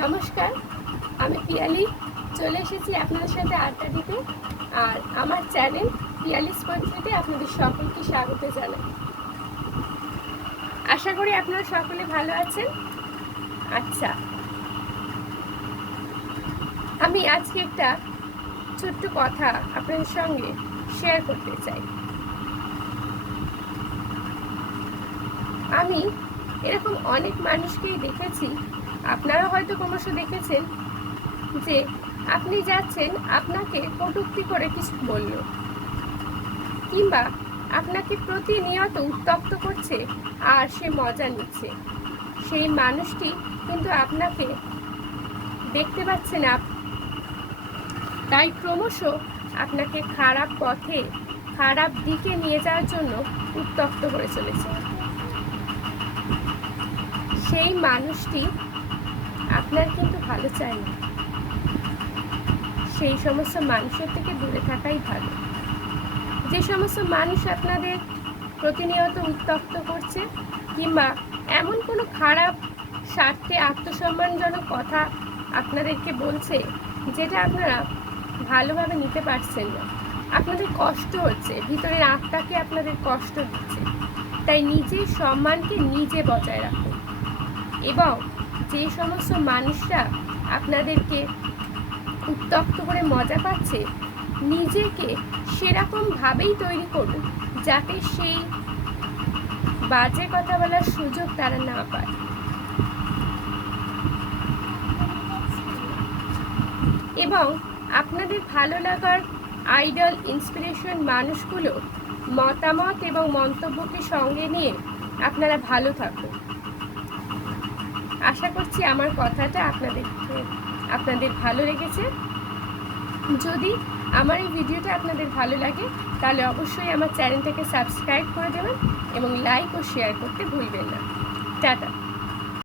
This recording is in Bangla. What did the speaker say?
নমস্কার, আমি পিয়ালি চলে এসেছি আপনাদের সাথে আড্ডা দিতে। আর আমার চ্যানেল পিয়ালি স্পন্সিতে আপনাদের সকলকে স্বাগত জানাই। আশা করি আপনারা সকলে ভালো আছেন। আচ্ছা, আমি আজকে একটা ছোট্ট কথা আপনাদের সঙ্গে শেয়ার করতে চাই। আমি এরকম অনেক মানুষকেই দেখেছি, আপনারা হয়তো ক্রমশ দেখেছেন, যে আপনি যাচ্ছেন, আপনাকে কটূক্তি করে কিছু বলল, কিংবা আপনাকে প্রতিনিয়ত উত্তপ্ত করছে আর সে মজা নিচ্ছে। সেই মানুষটি কিন্তু আপনাকে দেখতে পাচ্ছে না, তাই ক্রমশ আপনাকে খারাপ পথে, খারাপ দিকে নিয়ে যাওয়ার জন্য উত্তপ্ত করে চলেছে। সেই মানুষটি আপনার কিন্তু ভালো চায় না। সেই সমস্ত মানুষের থেকে দূরে থাকাই ভালো। যে সমস্ত মানুষ আপনাদের প্রতিনিয়ত উত্তপ্ত করছে, কিংবা এমন কোনো খারাপ স্বার্থে আত্মসম্মানজনক কথা আপনাদেরকে বলছে যেটা আপনারা ভালোভাবে নিতে পারছেন না, আপনাদের কষ্ট হচ্ছে, ভিতরের আত্মাকে আপনাদের কষ্ট দিচ্ছে, তাই নিজের সম্মানকে নিজে বজায় রাখুন। এবং যে সমস্ত মানুষরা আপনাদেরকে উত্তপ্ত করে মজা পাচ্ছে, নিজেকে সেরকমভাবেই তৈরি করুন যাতে সেই বাজে কথা বলার সুযোগ তারা না পায়। এবং আপনাদের ভালো লাগার আইডল, ইন্সপিরেশন মানুষগুলো মতামত এবং মন্তব্যকে সঙ্গে নিয়ে আপনারা ভালো থাকুন। আশা করছি আমার কথাটা আপনাদের ভালো লেগেছে। যদি আমার এই ভিডিওটা আপনাদের ভালো লাগে তাহলে অবশ্যই আমার চ্যানেলটাকে সাবস্ক্রাইব করে দেবেন এবং লাইক ও শেয়ার করতে ভুলবেন না। টাটা।